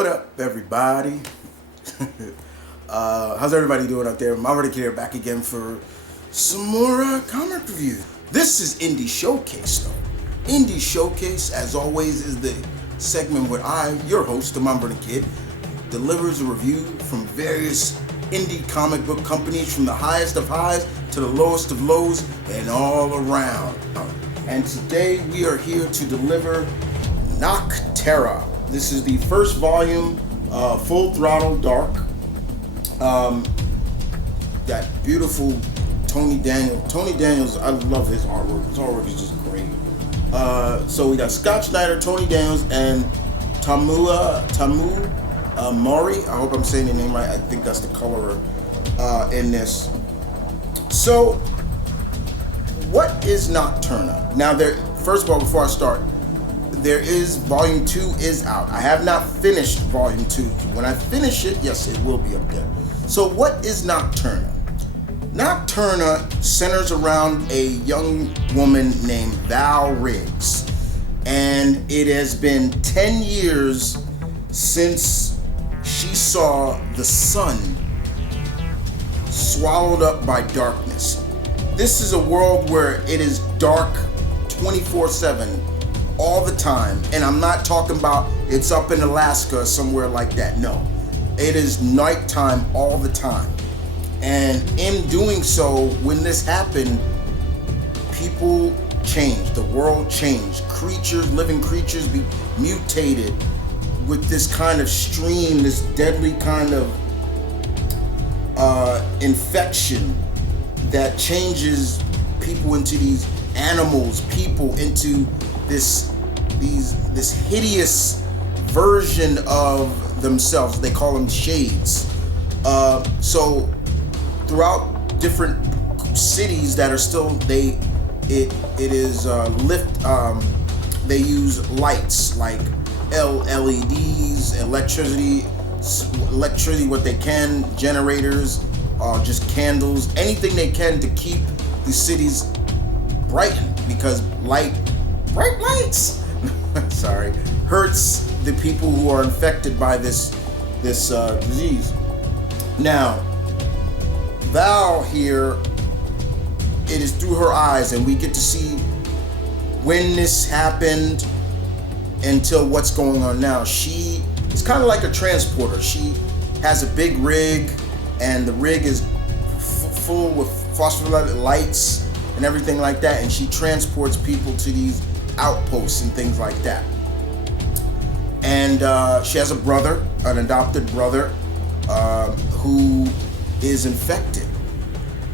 What up, everybody? How's everybody doing out there? I'm already here back again for some more comic reviews. This is Indie Showcase, though. Indie Showcase, as always, is the segment where I, your host, TheMtVernonKid, delivers a review from various indie comic book companies, from the highest of highs to the lowest of lows, and all around. And today we are here to deliver Nocterra. This is the first volume, Full Throttle Dark. That beautiful Tony Daniel. Tony Daniels, I love his artwork. His artwork is just great. So we got Scott Snyder, Tony Daniels, and Tamu Mori. I hope I'm saying the name right. I think that's the colorer in this. So, what is Nocterra? Now, first of all, before I start, Volume 2 is out. I have not finished Volume 2. When I finish it, yes, it will be up there. So what is Nocterra? Nocterra centers around a young woman named Val Riggs. And it has been 10 years since she saw the sun swallowed up by darkness. This is a world where it is dark 24/7. All the time. And I'm not talking about it's up in Alaska or somewhere like that. No. It is nighttime all the time. And in doing so, when this happened, people changed. The world changed. Living creatures be mutated with this kind of stream, this deadly kind of infection that changes people into these animals, people into this hideous version of themselves. They call them shades. So throughout different cities that are still they use lights like LEDs, electricity, what they can, generators, just candles, anything they can to keep the cities brightened, because bright lights hurts the people who are infected by this disease. Now, Val here, it is through her eyes, and we get to see when this happened until what's going on now. She is kind of like a transporter. She has a big rig, and the rig is full with phosphorescent lights and everything like that, and she transports people to these outposts and things like that. And she has a brother, an adopted brother, who is infected,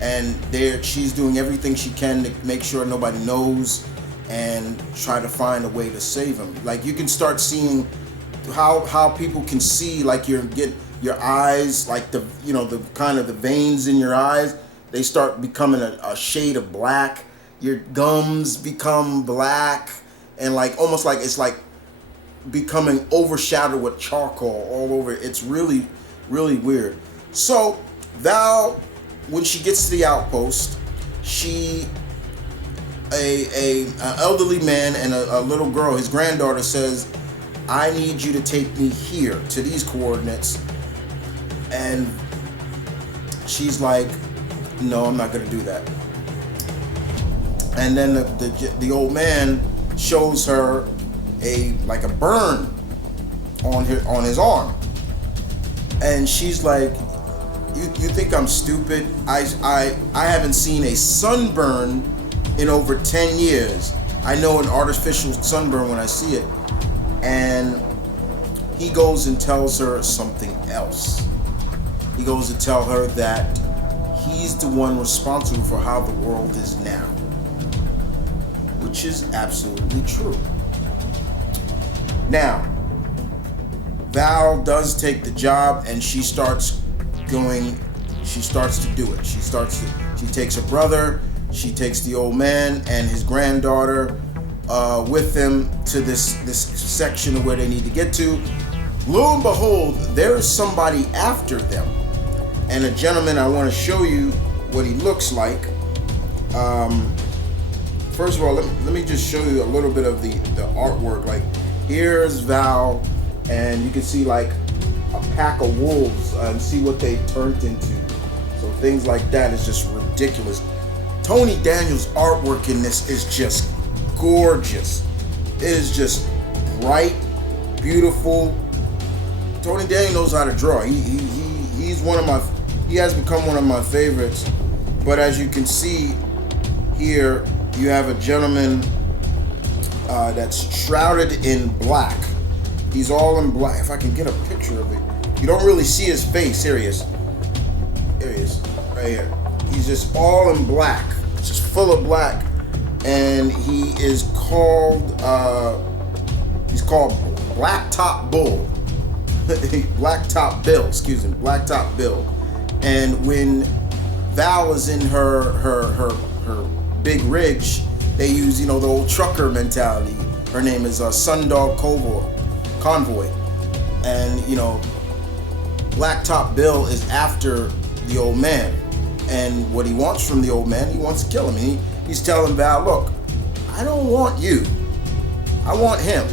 and she's doing everything she can to make sure nobody knows and try to find a way to save him. Like, you can start seeing how people can see, like, your eyes, like the kind of the veins in your eyes, they start becoming a shade of black. Your gums become black, and like almost like it's like becoming overshadowed with charcoal all over. It's really, really weird. So Val, when she gets to the outpost, an elderly man and a little girl, his granddaughter, says, "I need you to take me here to these coordinates." And she's like, "No, I'm not going to do that." And then the old man shows her a burn on his arm, and she's like, "You think I'm stupid? I haven't seen a sunburn in over 10 years. I know an artificial sunburn when I see it." And he goes and tells her something else. He goes to tell her that he's the one responsible for how the world is now, which is absolutely true. Now, Val does take the job, and she starts to do it. She takes her brother, she takes the old man and his granddaughter with them to this section of where they need to get to. Lo and behold, there is somebody after them, and a gentleman. I want to show you what he looks like. First of all, let me just show you a little bit of the artwork. Like, here's Val and you can see like a pack of wolves and see what they turned into. So things like that is just ridiculous. Tony Daniel's artwork in this is just gorgeous. It is just bright, beautiful. Tony Daniel knows how to draw. He's one of my. He has become one of my favorites. But as you can see here, you have a gentleman that's shrouded in black. He's all in black. If I can get a picture of it, you don't really see his face. Here he is. Here he is, right here. He's just all in black, just full of black, and he is called. He's called Blacktop Bull. Blacktop Bill. Excuse me, Blacktop Bill. And when Val is in her big rig, they use, the old trucker mentality. Her name is Sundog Convoy. And, Blacktop Bill is after the old man. And what he wants from the old man, he wants to kill him. He's telling Val, look, I don't want you. I want him.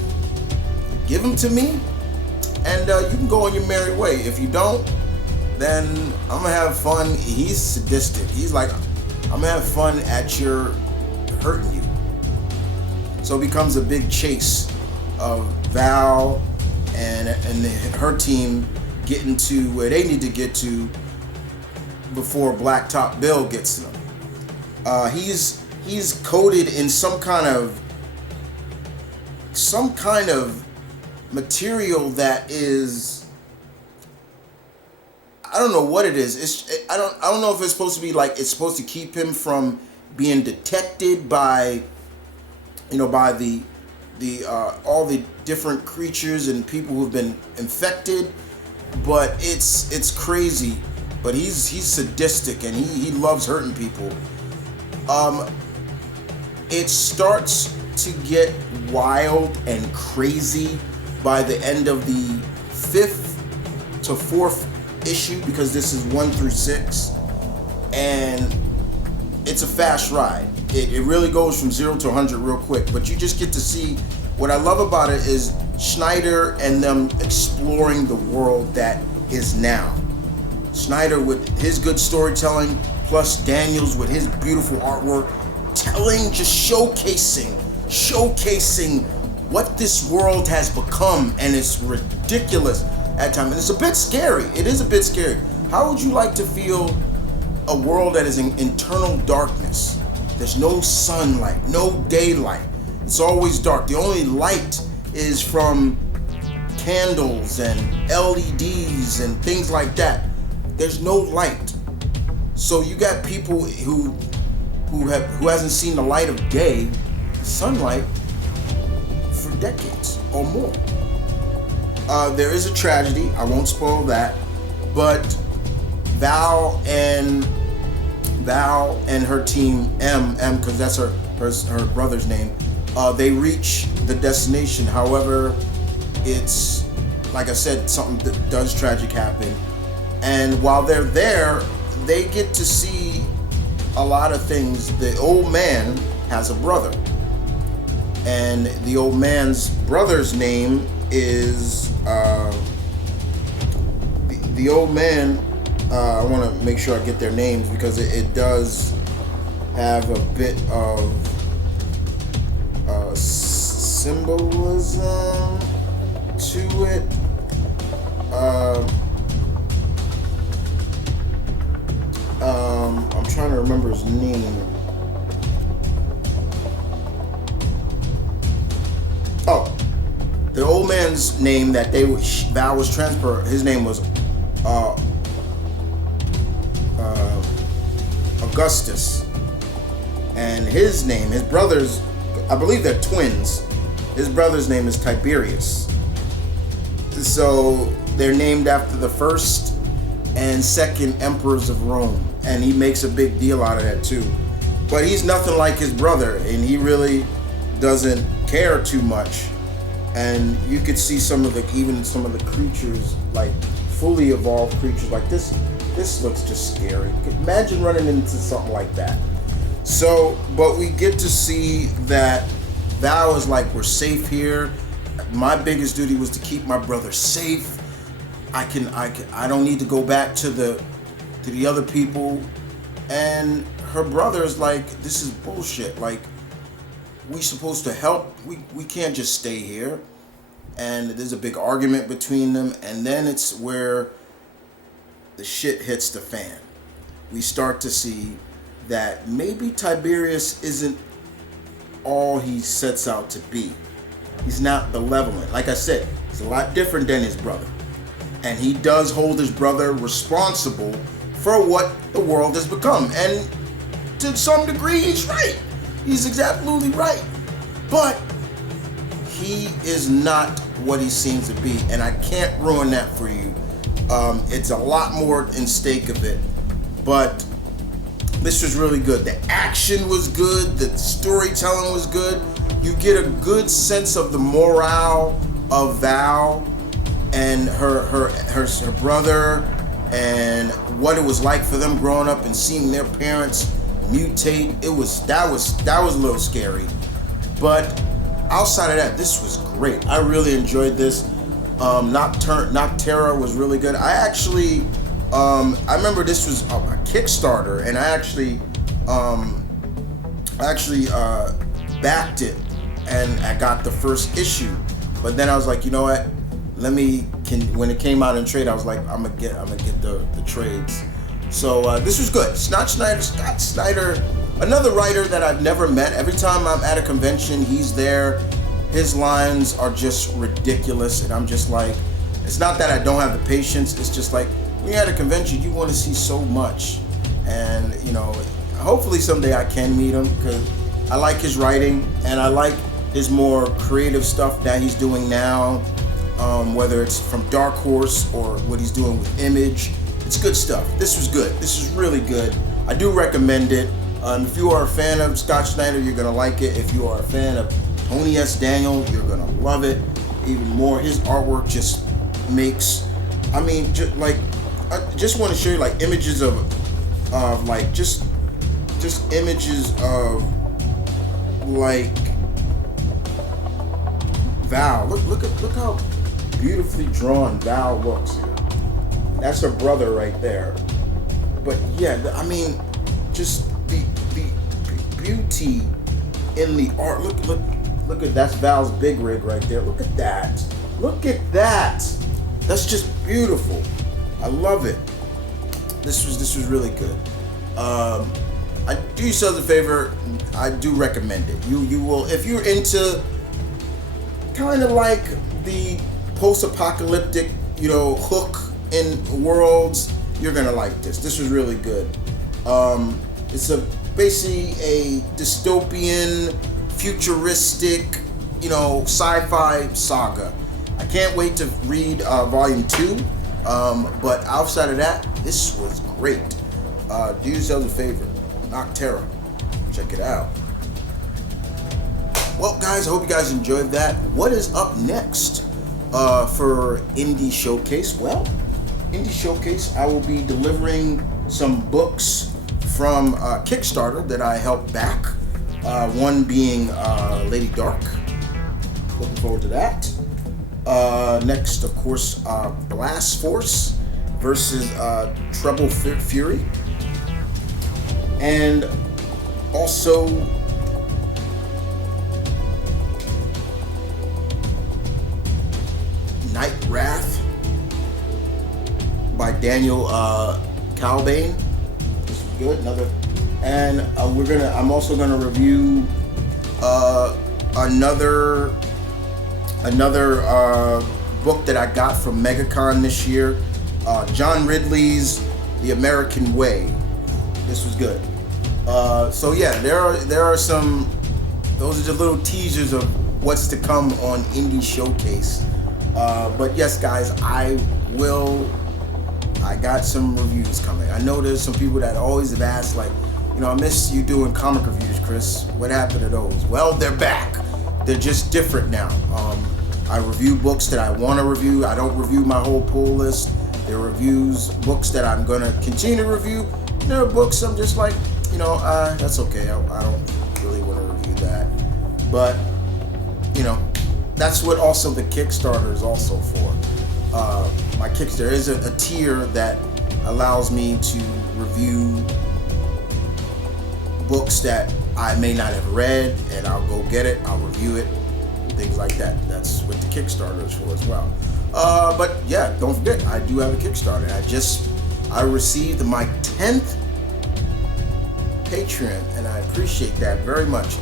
Give him to me, and you can go on your merry way. If you don't, then I'm going to have fun. He's sadistic. He's like, I'm going to have fun at your hurting you. So it becomes a big chase of Val and her team getting to where they need to get to before Blacktop Bill gets to them. He's coated in some kind of material that is, I don't know what it is. I don't know if it's supposed to be like, it's supposed to keep him from being detected by by the all the different creatures and people who've been infected. But it's crazy. But he's sadistic, and he loves hurting people. It starts to get wild and crazy by the end of the 5th to 4th issue, because this is 1 through 6, and it's a fast ride. It really goes from 0 to 100 real quick, but you just get to see. What I love about it is Snyder and them exploring the world that is now. Snyder with his good storytelling, plus Daniels with his beautiful artwork, showcasing what this world has become, and it's ridiculous at times, and it's a bit scary. It is a bit scary. How would you like to feel a world that is in internal darkness? There's no sunlight, no daylight. It's always dark. The only light is from candles and LEDs and things like that. There's no light. So you got people who hasn't seen the light of day, sunlight, for decades or more. There is a tragedy. I won't spoil that, but Val and her team, because that's her brother's name. They reach the destination. However, it's, like I said, something that does tragic happen. And while they're there, they get to see a lot of things. The old man has a brother. And the old man's brother's name is, the old man, I want to make sure I get their names, because it does have a bit of symbolism to it. I'm trying to remember his name. Oh, the old man's name that Val was transferred. His name was Augustus, and his brothers, I believe they're twins. His brother's name is Tiberius. So they're named after the first and second emperors of Rome, and he makes a big deal out of that too. But he's nothing like his brother, and he really doesn't care too much. And you could see some of the creatures, like fully evolved creatures like this. This looks just scary. Imagine running into something like that. So, but we get to see that Val is like, we're safe here. my biggest duty was to keep my brother safe. I don't need to go back to the other people. And her brother is like, this is bullshit. Like, we supposed to help. We can't just stay here. And there's a big argument between them. And then it's where the shit hits the fan. We start to see that maybe Tiberius isn't all he sets out to be. He's not benevolent. Like I said, he's a lot different than his brother. And he does hold his brother responsible for what the world has become. And to some degree, he's right. He's absolutely right. But he is not what he seems to be. And I can't ruin that for you. It's a lot more in stake of it. But this was really good. The action was good. The storytelling was good. You get a good sense of the morale of Val and her brother, and what it was like for them growing up and seeing their parents mutate. That was a little scary. But outside of that, this was great. I really enjoyed this. Nocterra was really good. I remember this was a Kickstarter, and I actually backed it, and I got the first issue. But then I was like, you know what? When it came out in trade, I was like, I'm gonna get the trades. So this was good. Scott Snyder, another writer that I've never met. Every time I'm at a convention, he's there. His lines are just ridiculous, and I'm just like, it's not that I don't have the patience. It's just like, when you're at a convention, you want to see so much. And, hopefully someday I can meet him, because I like his writing, and I like his more creative stuff that he's doing now, whether it's from Dark Horse or what he's doing with Image. It's good stuff. This was good. This is really good. I do recommend it. If you are a fan of Scott Snyder, you're going to like it. If you are a fan of Tony S.Daniel, you're going to love it even more. His artwork just makes, I just want to show you like images of like just images of like Val. Look how beautifully drawn Val looks here. That's her brother right there. But yeah, just the beauty in the art. Look at that's Val's big rig right there. Look at that. Look at that. That's just beautiful. I love it. This was really good. I do yourselves a favor. I do recommend it. You will, if you're into kind of like the post-apocalyptic, hook in worlds, you're gonna like this. This was really good. It's basically a dystopian, futuristic, sci-fi saga. I can't wait to read volume 2. But outside of that, this was great. Do yourselves a favor. Nocterra. Check it out. Well, guys, I hope you guys enjoyed that. What is up next for Indie Showcase? Well, Indie Showcase, I will be delivering some books from Kickstarter that I helped back. One being Lady Dark. Looking forward to that. Next, of course, Blast Force versus Treble Fury. And also Night Wrath by Daniel Calbane. This is good. And I'm also gonna review another book that I got from MegaCon this year, John Ridley's The American Way. This was good. So yeah, there are some. Those are just little teasers of what's to come on Indie Showcase. But yes, guys, I got some reviews coming. I know there's some people that always have asked, like, I miss you doing comic reviews, Chris. What happened to those? Well, they're back. They're just different now. I review books that I want to review. I don't review my whole pull list. There are books that I'm going to continue to review. There are books I'm just like, that's okay. I don't really want to review that. But, that's what also the Kickstarter is also for. My Kickstarter, there is a tier that allows me to review books that I may not have read, and I'll go get it, I'll review it, things like that. That's what the Kickstarter is for as well. But yeah, don't forget, I do have a Kickstarter. I received my 10th Patreon, and I appreciate that very much.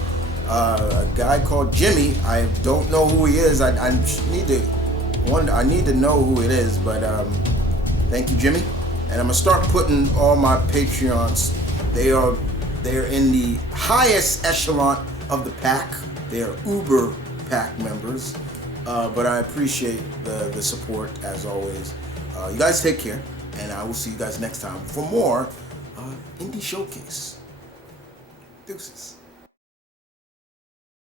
A guy called Jimmy. I don't know who he is. I need to know who it is, but thank you, Jimmy. And I'm gonna start putting all my Patreons. They're in the highest echelon of the pack. They are Uber pack members. But I appreciate the support as always. You guys take care, and I will see you guys next time for more Indie Showcase. Deuces.